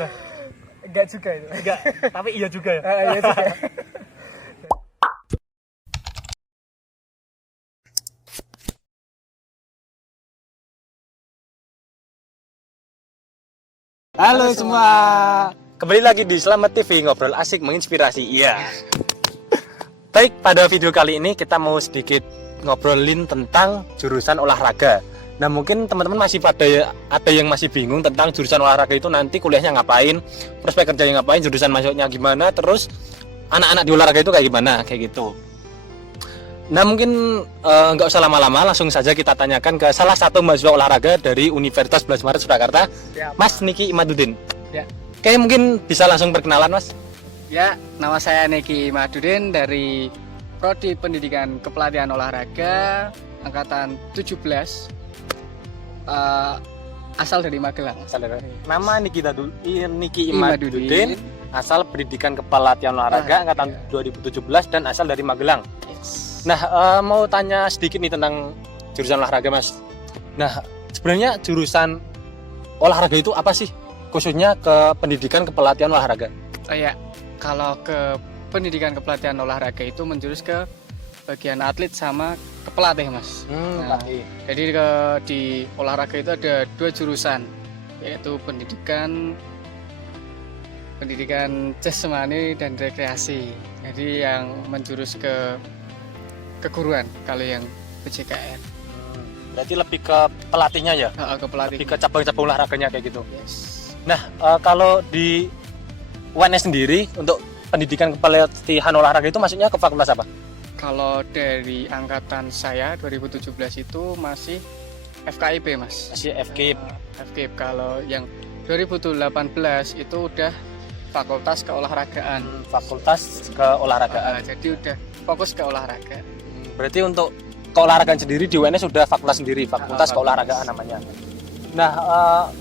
Nah, Enggak juga itu. enggak, tapi iya juga ya. Iya juga. Halo semua. Kembali lagi di Selamat TV, ngobrol asik menginspirasi. Iya. Baik, pada video kali ini kita mau sedikit ngobrolin tentang jurusan olahraga. Nah, mungkin teman-teman masih ada yang masih bingung tentang jurusan olahraga itu nanti kuliahnya ngapain, prospek kerjanya ngapain, jurusan masuknya gimana, terus anak-anak di olahraga itu kayak gimana, kayak gitu. Nah, mungkin nggak usah lama-lama, langsung saja kita tanyakan ke salah satu mahasiswa olahraga dari Universitas 11 Maret Surakarta, Mas Niki Imadudin. Ya. Oke, mungkin bisa langsung perkenalan, Mas. Ya, nama saya Niki Madudin dari Prodi Pendidikan Kepelatihan Olahraga angkatan 17. Asal dari Magelang. Nama Niki Imadudin, asal Pendidikan Kepelatihan Olahraga angkatan 2017 dan asal dari Magelang. Yes. Nah, mau tanya sedikit nih tentang jurusan olahraga, Mas. Nah, sebenarnya jurusan olahraga itu apa sih? Khususnya ke pendidikan kepelatihan olahraga. Oh ya, kalau ke pendidikan kepelatihan olahraga itu menjurus ke bagian atlet sama kepelatih, Mas. Pelatih. Jadi di olahraga itu ada dua jurusan, yaitu pendidikan jasmani dan rekreasi. Jadi yang menjurus ke keguruan kalau yang PJKN. Berarti lebih ke pelatihnya ya? Ke pelatih. Lebih ke cabang-cabang olahraganya kayak gitu. Yes. Nah, kalau di UNS sendiri untuk pendidikan kepelatihan olahraga itu maksudnya ke fakultas apa? Kalau dari angkatan saya 2017 itu masih FKIP, Mas. Masih FKIP. FKIP. Kalau yang 2018 itu udah fakultas keolahragaan. Fakultas keolahragaan. Jadi udah fokus ke olahraga. Berarti untuk keolahragaan sendiri di UNS sudah fakultas sendiri, fakultas keolahragaan namanya. Nah,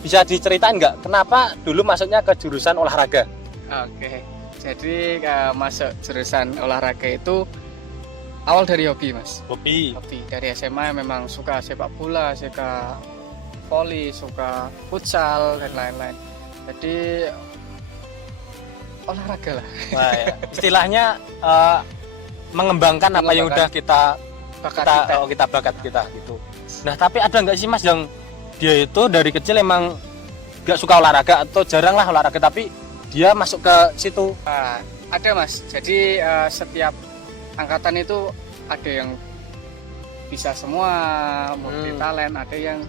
bisa diceritain nggak kenapa dulu masuknya ke jurusan olahraga? Oke. Jadi masuk jurusan olahraga itu awal dari hobi, Mas. Hobi. Dari SMA memang suka sepak bola, suka voli, suka futsal dan lain-lain. Jadi olahraga lah. Nah, ya. Istilahnya mengembangkan apa yang udah kita bakat kita gitu. Nah, tapi ada nggak sih, Mas, yang dia itu dari kecil emang nggak suka olahraga atau jarang lah olahraga tapi dia masuk ke situ? Ada, Mas. Jadi setiap angkatan itu ada yang bisa semua, multi talent, ada yang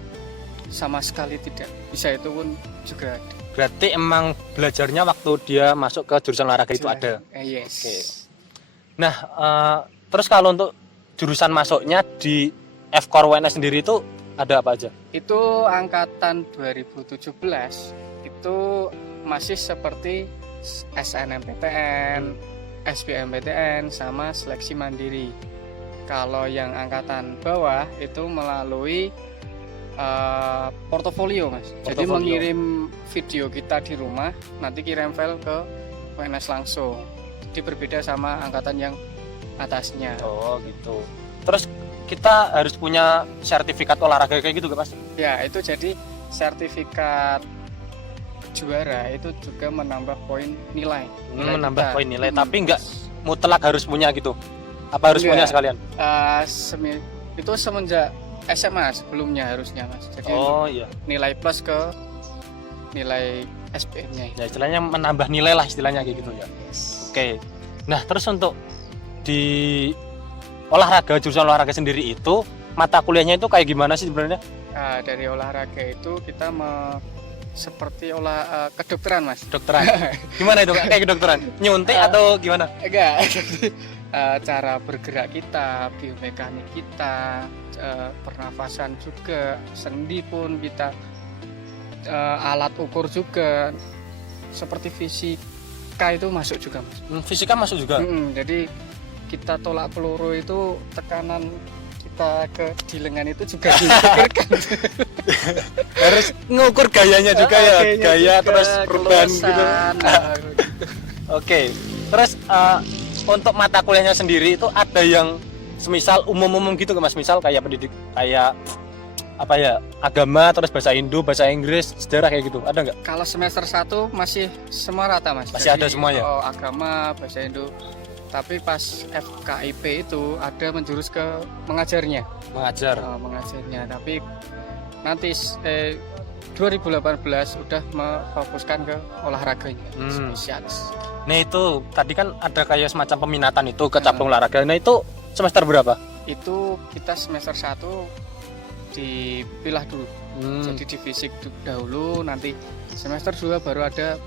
sama sekali tidak bisa, itu pun juga ada. Berarti emang belajarnya waktu dia masuk ke jurusan olahraga itu ada? Yes. Oke. Nah, terus kalau untuk jurusan masuknya di FKOR UNS sendiri itu ada apa aja? Itu angkatan 2017 itu masih seperti SNMPTN, SBMPTN sama seleksi mandiri. Kalau yang angkatan bawah itu melalui portofolio, Mas. Jadi mengirim video kita di rumah, nanti kirim file ke UNS langsung. Jadi berbeda sama angkatan yang atasnya. Oh gitu. Terus kita harus punya sertifikat olahraga kayak gitu gak, Mas? Ya, itu jadi sertifikat juara itu juga menambah poin nilai. Menambah poin nilai, tapi nggak mutlak harus punya gitu. Apa harus punya sekalian? Itu semenjak SMA sebelumnya harusnya, Mas. Jadi iya. Nilai plus ke nilai SPM-nya. Ya, istilahnya menambah nilai lah istilahnya kayak gitu ya. Yes. Oke. Nah, terus untuk di olahraga, jurusan olahraga sendiri itu mata kuliahnya itu kayak gimana sih sebenarnya? Dari olahraga itu kita seperti kedokteran, Mas. Kedokteran. Gimana itu kayak kedokteran? Nyuntik atau gimana? Enggak. Cara bergerak kita, biomekanik kita, pernafasan juga, sendi pun kita, alat ukur juga, seperti fisika itu masuk juga, Mas. Fisika masuk juga. Jadi kita tolak peluru itu tekanan kita di lengan itu juga dipikirkan. Harus ngukur gayanya juga ya, gaya juga, terus perubahan gitu. Oke. Terus untuk mata kuliahnya sendiri itu ada yang semisal umum-umum gitu, Mas, misal kayak apa ya, agama, terus bahasa Indo, bahasa Inggris, sejarah kayak gitu, ada nggak? Kalau semester 1 masih semua rata mas. Masih ada semua ya? Agama, bahasa Indo. Tapi pas FKIP itu ada menjurus ke mengajarnya. Mengajar. Mengajarnya. Tapi nanti 2018 udah memfokuskan ke olahraganya, spesialis. Nah itu tadi kan ada kayak semacam peminatan itu ke cabang olahraga. Nah itu semester berapa? Itu kita semester 1 dipilah dulu. Jadi di fisik dahulu, nanti semester 2 baru ada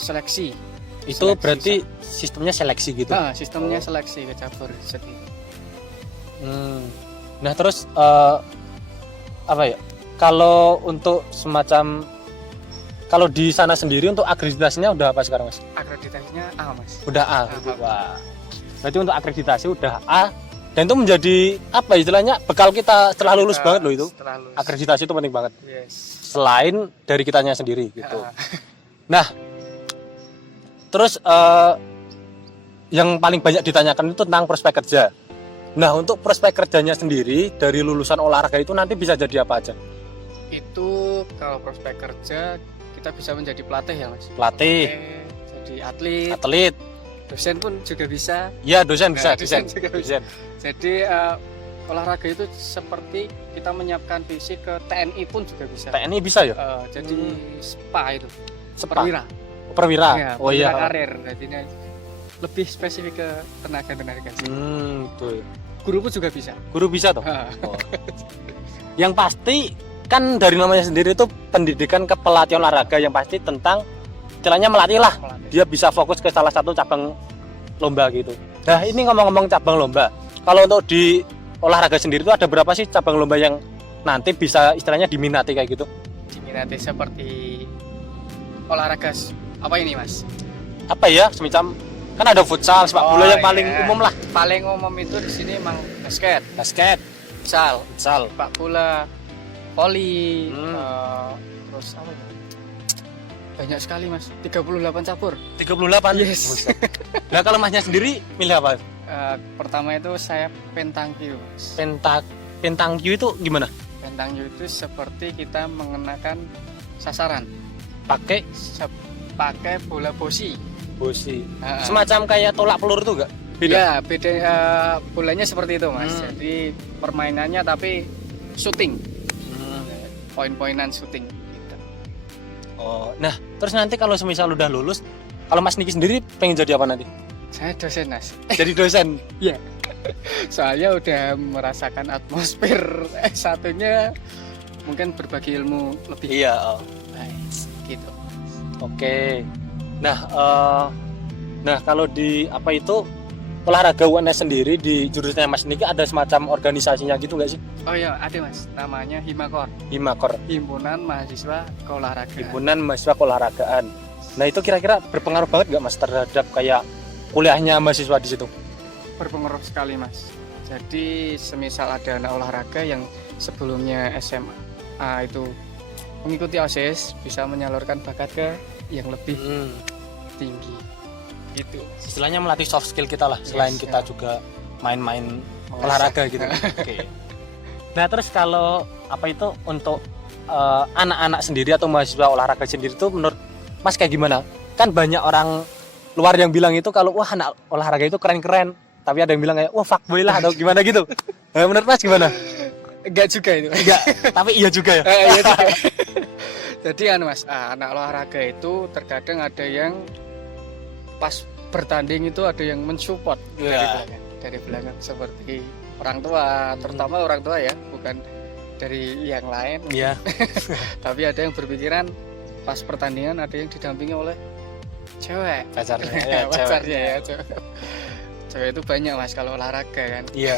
seleksi. Itu berarti sistemnya seleksi gitu. Sistemnya seleksi ke cabur sedih. Nah terus apa ya? Kalau untuk semacam, kalau di sana sendiri untuk akreditasinya udah apa sekarang mas? Akreditasinya A mas. Udah A. Wah. Berarti untuk akreditasi udah A. Dan itu menjadi apa istilahnya bekal kita setelah lulus banget loh itu. Akreditasi itu penting banget. Yes. Selain dari kitanya sendiri gitu. Nah, terus yang paling banyak ditanyakan itu tentang prospek kerja. Nah, untuk prospek kerjanya sendiri dari lulusan olahraga itu nanti bisa jadi apa aja? Itu kalau prospek kerja kita bisa menjadi pelatih ya mas. Pelatih. Jadi atlet. Atlet. Dosen pun juga bisa. Iya dosen bisa. Dosen juga bisa. Jadi olahraga itu seperti kita menyiapkan fisik ke TNI pun juga bisa. TNI bisa ya? Jadi SPA itu. SPA. Perwira. Ya, oh iya. Karir. Jadi lebih spesifik ke tenaga kerja. Betul. Guru pun juga bisa. Guru bisa toh. Yang pasti kan dari namanya sendiri itu pendidikan kepelatihan olahraga, yang pasti tentang istilahnya melatih lah. Dia bisa fokus ke salah satu cabang lomba gitu. Nah ini ngomong-ngomong cabang lomba, kalau untuk di olahraga sendiri itu ada berapa sih cabang lomba yang nanti bisa istilahnya diminati kayak gitu? Diminati seperti olahraga apa ini mas? Apa ya, semacam kan ada futsal, sepak bola yang paling umum lah. Paling umum itu di sini emang basket, futsal, sepak bola, voli, terus apa ya? Banyak sekali mas, 38 cabur. 38? Yes. Nah kalau masnya sendiri milih apa? Pertama itu saya pentangkyu. Pentangkyu itu gimana? Pentangkyu itu seperti kita mengenakan sasaran. Pakai bola bosi. Semacam kayak tolak peluru itu enggak? Beda? Ya, beda. Bolanya seperti itu mas. Jadi permainannya tapi shooting. Poin-poinan shooting. Oh, nah terus nanti kalau semisal udah lulus, kalau Mas Niki sendiri pengen jadi apa nanti? Saya dosen mas. Jadi dosen? Iya. Soalnya udah merasakan atmosfer S1-nya, mungkin berbagi ilmu lebih. Iya. Gitu. Oke. Nah kalau di apa itu olahraga UNS sendiri di jurusannya Mas Niki ada semacam organisasinya gitu nggak sih? Oh iya ada mas, namanya Himakor. Himpunan Mahasiswa Keolahragaan. Himpunan Mahasiswa Keolahragaan. Nah itu kira-kira berpengaruh banget nggak mas terhadap kayak kuliahnya mahasiswa di situ? Berpengaruh sekali mas. Jadi semisal ada anak olahraga yang sebelumnya SMA itu mengikuti OSIS, bisa menyalurkan bakat ke yang lebih tinggi. Gitu. Istilahnya melatih soft skill kita lah, selain kita juga main-main olahraga gitu. Oke. Nah terus kalau apa itu untuk anak-anak sendiri atau mahasiswa olahraga sendiri itu menurut Mas kayak gimana? Kan banyak orang luar yang bilang itu kalau wah anak olahraga itu keren-keren, tapi ada yang bilang kayak wah fuckboy lah atau gimana gitu. Nah, menurut Mas gimana? Enggak juga itu. Enggak, tapi iya juga ya. Iya juga. Jadi mas, anak olahraga itu terkadang ada yang pas bertanding itu ada yang mensupport dari belakang seperti orang tua, terutama orang tua ya, bukan dari yang lain. Iya. Tapi ada yang berpikiran pas pertandingan ada yang didampingi oleh cewek, pacarnya ya. Cewek itu banyak mas kalau olahraga kan. Iya.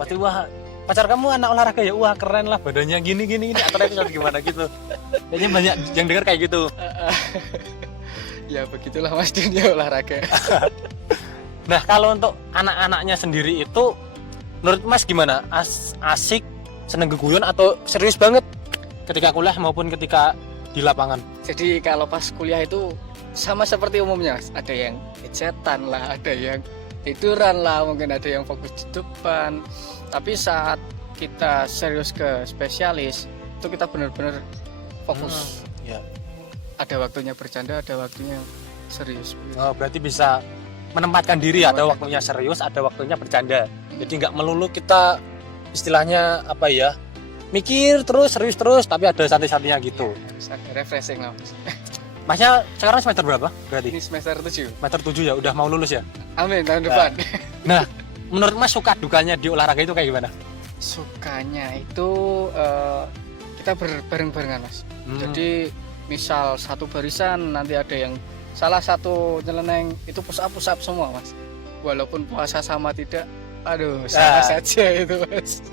Pasti wah pacar kamu anak olahraga ya, wah keren lah badannya gini atau episode gimana gitu. Kayaknya banyak yang dengar kayak gitu. Ya begitulah mas dunia olahraga. Nah kalau untuk anak-anaknya sendiri itu menurut Mas gimana? Asik, seneng geguyon atau serius banget ketika kuliah maupun ketika di lapangan? Jadi kalau pas kuliah itu sama seperti umumnya mas. Ada yang headsetan lah, ada yang tiduran lah, mungkin ada yang fokus di depan. Tapi saat kita serius ke spesialis itu kita benar-benar fokus. Ya. Ada waktunya bercanda, ada waktunya serius. Oh, berarti bisa menempatkan diri, ada waktunya serius, ada waktunya bercanda. Jadi nggak melulu kita istilahnya apa ya, mikir terus serius terus, tapi ada santai-santainya gitu. Harus ada refreshing lah. Masnya sekarang semester berapa? Berarti Ini semester 7. semester 7 ya, udah mau lulus ya. Amin tahun depan. Nah, menurut Mas suka dukanya di olahraga itu kayak gimana? Sukanya itu kita bareng-barengan Mas. Jadi misal satu barisan nanti ada yang salah satu nyeleneng itu push up semua Mas. Walaupun puasa sama tidak, aduh sama saja itu Mas.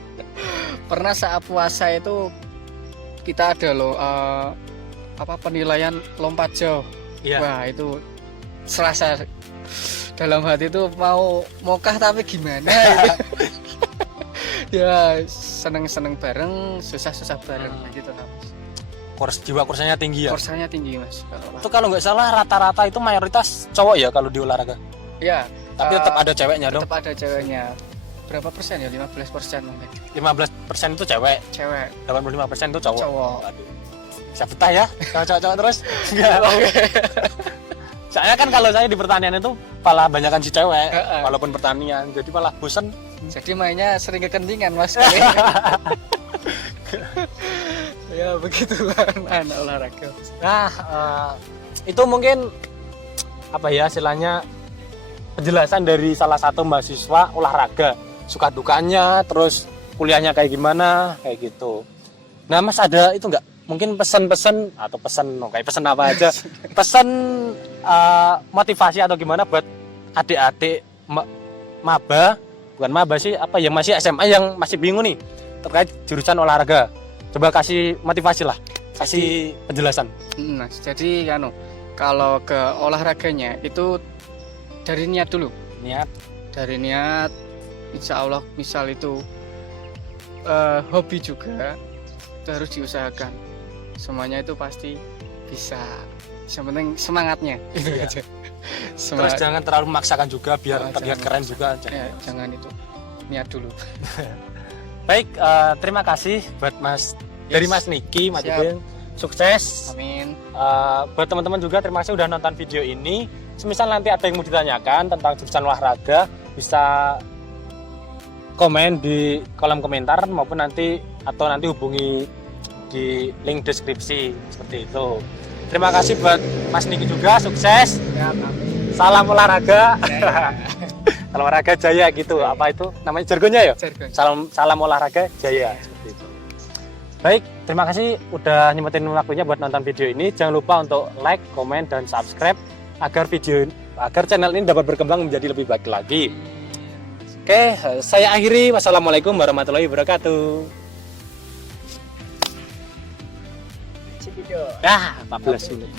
Pernah saat puasa itu kita ada loh penilaian lompat jauh. Iya. Wah itu serasa dalam hati itu maukah tapi gimana gitu. Ya seneng bareng, susah bareng gitu Mas. Jiwa kursanya tinggi ya. Kursanya tinggi Mas. Itu kalau nggak salah rata-rata itu mayoritas cowok ya kalau di olahraga. Ya. Tapi tetap ada ceweknya dong. Tetap ada ceweknya. Berapa persen ya? 15% mungkin. 15% itu cewek. 85% itu cowok. Aduh. Bisa betah ya kalau cowok-cowok terus. Enggak. Soalnya kan kalau saya di pertanian itu malah banyakan si cewek, walaupun pertanian, jadi malah bosen. Jadi mainnya sering kekentingan Mas. Ya begitulah anak olahraga. Nah, itu mungkin apa ya istilahnya penjelasan dari salah satu mahasiswa olahraga, suka dukanya, terus kuliahnya kayak gimana, kayak gitu. Nah, Mas ada itu enggak? Mungkin pesan-pesan atau kayak pesan apa aja, pesan motivasi atau gimana buat adik-adik maba, bukan maba sih, apa yang masih SMA yang masih bingung nih terkait jurusan olahraga. Coba kasih motivasi lah, kasih penjelasan. Nah, jadi kalau ke olahraganya itu dari niat dulu. Dari niat, insya Allah misal itu hobi juga, itu harus diusahakan. Semuanya itu pasti bisa. Yang penting semangatnya itu aja. Terus jangan terlalu memaksakan juga biar terlihat keren juga. Ya, jangan itu. Niat dulu. Baik, terima kasih buat dari Mas Niki, Mas Didin. Sukses. Amin. Buat teman-teman juga terima kasih udah nonton video ini. Semisal nanti ada yang mau ditanyakan tentang jurusan olahraga, bisa komen di kolom komentar maupun nanti hubungi di link deskripsi seperti itu. Terima kasih buat Mas Niki juga, sukses. Ya, salam olahraga. Salam olahraga jaya gitu. Apa itu namanya jargonnya ya? Salam olahraga jaya seperti itu. Baik, terima kasih udah nyempetin waktunya buat nonton video ini. Jangan lupa untuk like, komen dan subscribe agar channel ini dapat berkembang menjadi lebih baik lagi. Oke, saya akhiri. Wassalamualaikum warahmatullahi wabarakatuh. 14 menit.